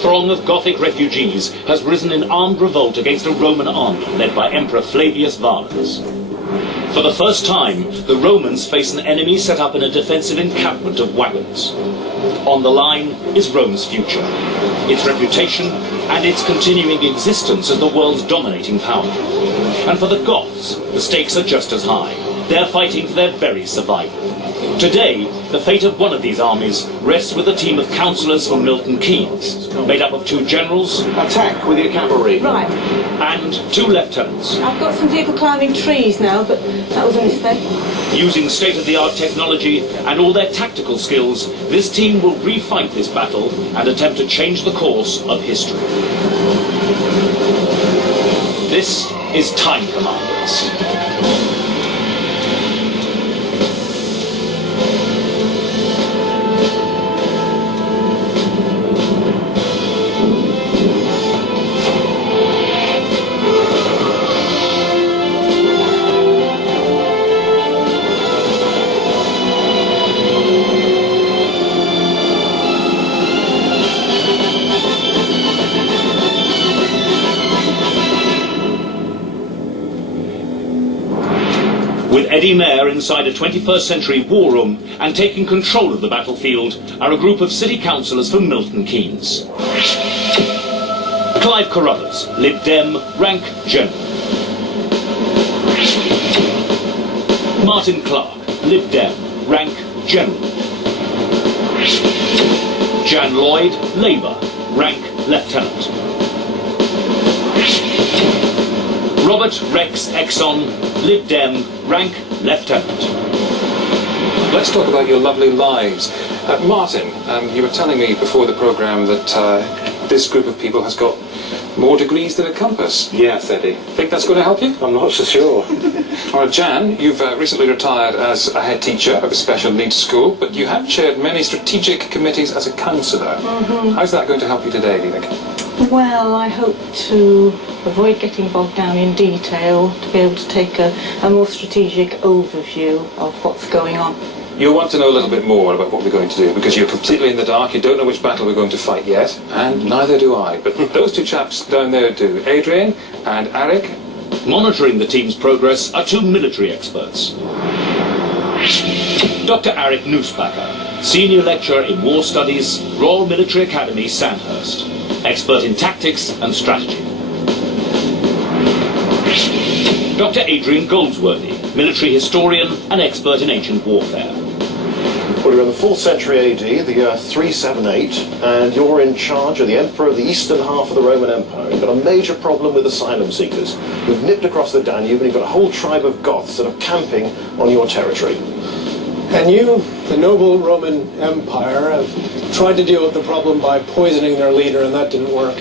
throng of Gothic refugees has risen in armed revolt against a Roman army led by Emperor Flavius Valens. For the first time, the Romans face an enemy set up in a defensive encampment of wagons. On the line is Rome's future, its reputation and its continuing existence as the world's dominating power. And for the Goths, the stakes are just as high. They're fighting for their very survival. Today, the fate of one of these armies rests with a team of councillors from Milton Keynes, made up of 2 generals. Attack with your cavalry. Right. And 2 lieutenants. I've got some people climbing trees now, but that was a mistake. Using state-of-the-art technology and all their tactical skills, this team will refight this battle and attempt to change the course of history. This is Time Commanders. With Eddie Mayer inside a 21st century war room and taking control of the battlefield are a group of city councillors from Milton Keynes. Clive Carruthers, Lib Dem, rank General. Martin Clark, Lib Dem, rank General. Jan Lloyd, Labour, rank Lieutenant. Robert Rex Exon, Lib Dem, rank Lieutenant. Let's talk about your lovely lives. Martin, you were telling me before the programme that this group of people has got more degrees than a compass. Yes, Eddie. Think that's going to help you? I'm not so sure. All right, Jan, you've recently retired as a head teacher of a special needs school, but you have chaired many strategic committees as a counsellor. How's that going to help you today, do you think? Well, I hope to avoid getting bogged down in detail, to be able to take a more strategic overview of what's going on. You'll want to know a little bit more about what we're going to do, because you're completely in the dark, you don't know which battle we're going to fight yet, and neither do I. But those 2 chaps down there do, Adrian and Eric. Monitoring the team's progress are 2 military experts. Dr. Eric Nussbacher, Senior Lecturer in War Studies, Royal Military Academy, Sandhurst. Expert in tactics and strategy. Dr. Adrian Goldsworthy, military historian and expert in ancient warfare. Well, you're in the 4th century AD, the year 378, and you're in charge of the Emperor of the eastern half of the Roman Empire. You've got a major problem with asylum seekers who've nipped across the Danube, and you've got a whole tribe of Goths that are camping on your territory. And you, the noble Roman Empire, have tried to deal with the problem by poisoning their leader, and that didn't work.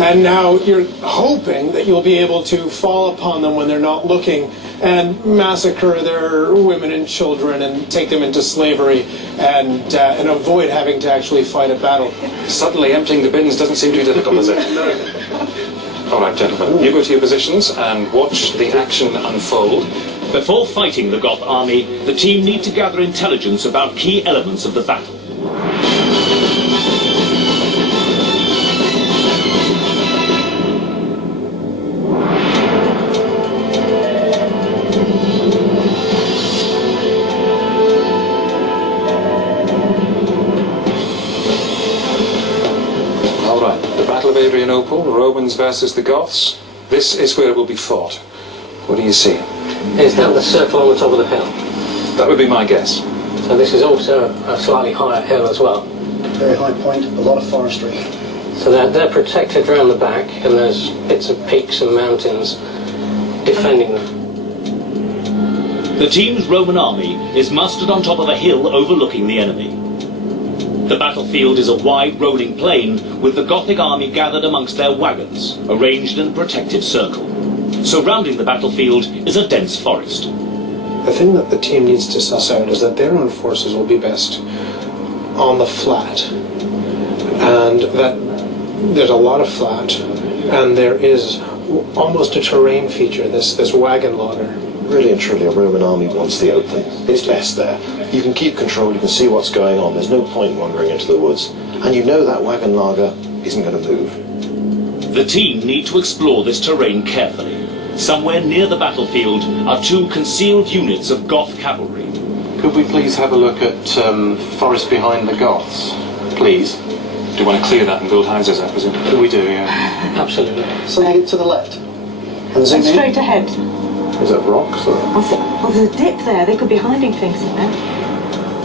And now you're hoping that you'll be able to fall upon them when they're not looking and massacre their women and children and take them into slavery and avoid having to actually fight a battle. Suddenly emptying the bins doesn't seem too difficult, does it? No. All right, gentlemen, you go to your positions and watch the action unfold. Before fighting the Goth army, the team need to gather intelligence about key elements of the battle. All right, the Battle of Adrianople, Romans versus the Goths. This is where it will be fought. What do you see? Is that the circle on the top of the hill? That would be my guess. So this is also a slightly higher hill as well? Very high point, a lot of forestry. So they're protected around the back, and there's bits of peaks and mountains defending them. The team's Roman army is mustered on top of a hill overlooking the enemy. The battlefield is a wide rolling plain with the Gothic army gathered amongst their wagons, arranged in a protective circle. Surrounding the battlefield is a dense forest. The thing that the team needs to suss out is that their own forces will be best on the flat, and that there's a lot of flat, and there is almost a terrain feature, this wagon logger. Really and truly, a Roman army wants the open. It's best there. You can keep control, you can see what's going on. There's no point wandering into the woods. And you know that wagon lager isn't going to move. The team need to explore this terrain carefully. Somewhere near the battlefield are two concealed units of Goth cavalry. Could we please have a look at forest behind the Goths, please? Do you want to clear that and build houses, I presume? We do, yeah. Absolutely. Something to the left. And zoom And in. straight ahead. Is that rocks? Or? Well, there's a dip there. They could be hiding things in there.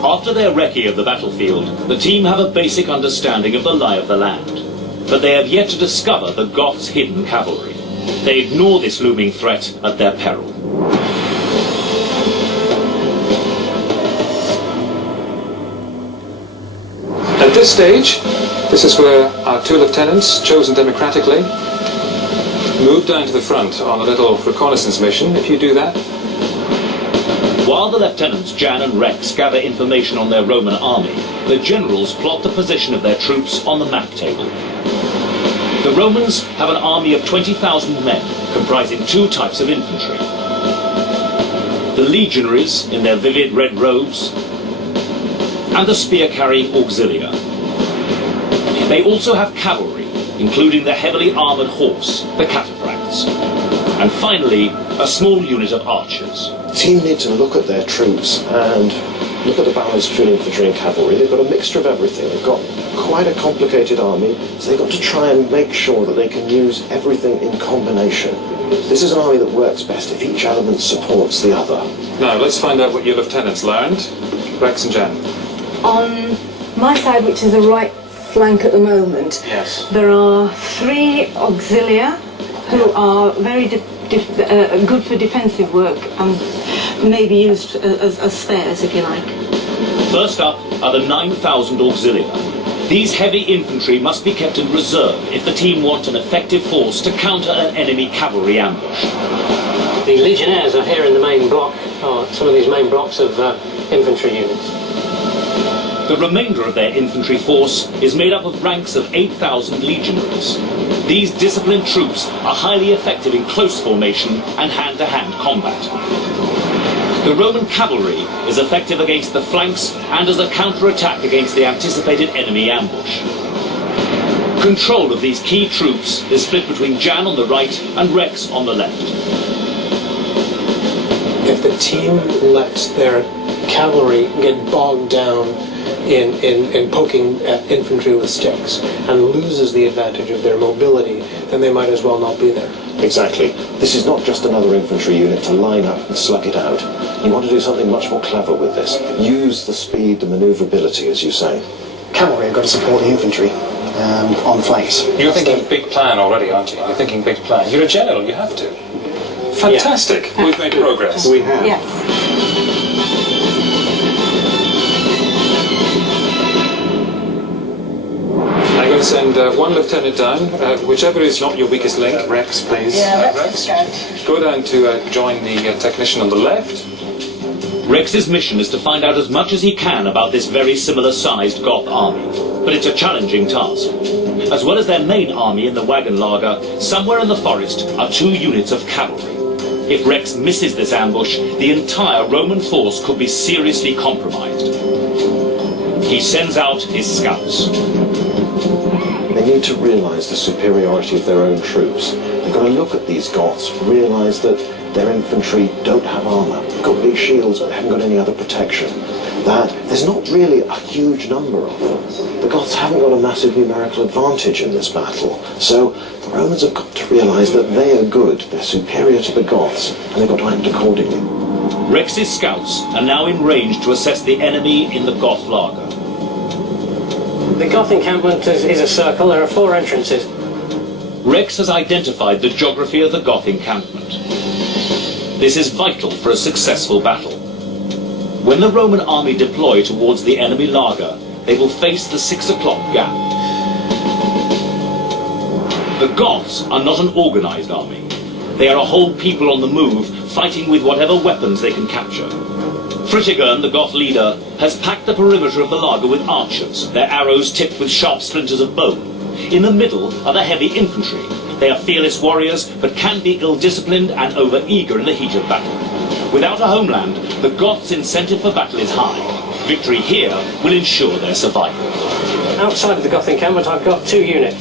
After their recce of the battlefield, the team have a basic understanding of the lie of the land. But they have yet to discover the Goths' hidden cavalry. They ignore this looming threat at their peril. At this stage, this is where our two lieutenants, chosen democratically, move down to the front on a little reconnaissance mission. If you do that. While the lieutenants Jan and Rex gather information on their Roman army, the generals plot the position of their troops on the map table. The Romans have an army of 20,000 men, comprising two types of infantry. The legionaries, in their vivid red robes, and the spear-carrying auxilia. They also have cavalry, including the heavily armoured horse, the cataphracts. And finally, a small unit of archers. The team need to look at their troops and look at the balance between infantry and cavalry. They've got a mixture of everything. They've got quite a complicated army, so they've got to try and make sure that they can use everything in combination. This is an army that works best if each element supports the other. Now, let's find out what your lieutenants learned. Rex and Jan. On my side, which is the right flank at the moment, Yes. there are 3 auxilia who are very good for defensive work and may be used as spares, if you like. First up are the 9,000 auxilia. These heavy infantry must be kept in reserve if the team want an effective force to counter an enemy cavalry ambush. The legionnaires are here in the main block, or some of these main blocks of infantry units. The remainder of their infantry force is made up of ranks of 8,000 legionaries. These disciplined troops are highly effective in close formation and hand-to-hand combat. The Roman cavalry is effective against the flanks and as a counter-attack against the anticipated enemy ambush. Control of these key troops is split between Jan on the right and Rex on the left. If the team lets their cavalry get bogged down in poking at infantry with sticks and loses the advantage of their mobility, then they might as well not be there. Exactly. This is not just another infantry unit to line up and slug it out. You want to do something much more clever with this. Use the speed, the manoeuvrability, as you say. Cavalry have got to support the infantry on flanks. You're thinking big plan already, aren't you? You're thinking big plan. You're a general, you have to. Fantastic. Yeah. We've made progress. We have. Yes. I'm going to send one lieutenant down, whichever is not your weakest link. Rex, please. Rex. Go down to join the technician on the left. Rex's mission is to find out as much as he can about this very similar-sized Goth army, but it's a challenging task. As well as their main army in the wagon laager, somewhere in the forest are 2 units of cavalry. If Rex misses this ambush, the entire Roman force could be seriously compromised. He sends out his scouts. They need to realise the superiority of their own troops. They've got to look at these Goths, realise that their infantry don't have armour. They've got big shields, but they haven't got any other protection. That there's not really a huge number of them. The Goths haven't got a massive numerical advantage in this battle. So the Romans have got to realise that they are good, they're superior to the Goths, and they've got to act accordingly. Rex's scouts are now in range to assess the enemy in the Goth laager. The Goth encampment is a circle. There are 4 entrances. Rex has identified the geography of the Goth encampment. This is vital for a successful battle. When the Roman army deploy towards the enemy laager, they will face the 6 o'clock gap. The Goths are not an organised army. They are a whole people on the move, fighting with whatever weapons they can capture. Fritigern, the Goth leader, has packed the perimeter of the laager with archers, their arrows tipped with sharp splinters of bone. In the middle are the heavy infantry. They are fearless warriors, but can be ill-disciplined and over-eager in the heat of battle. Without a homeland, the Goths' incentive for battle is high. Victory here will ensure their survival. Outside of the Goth encampment, I've got 2 units.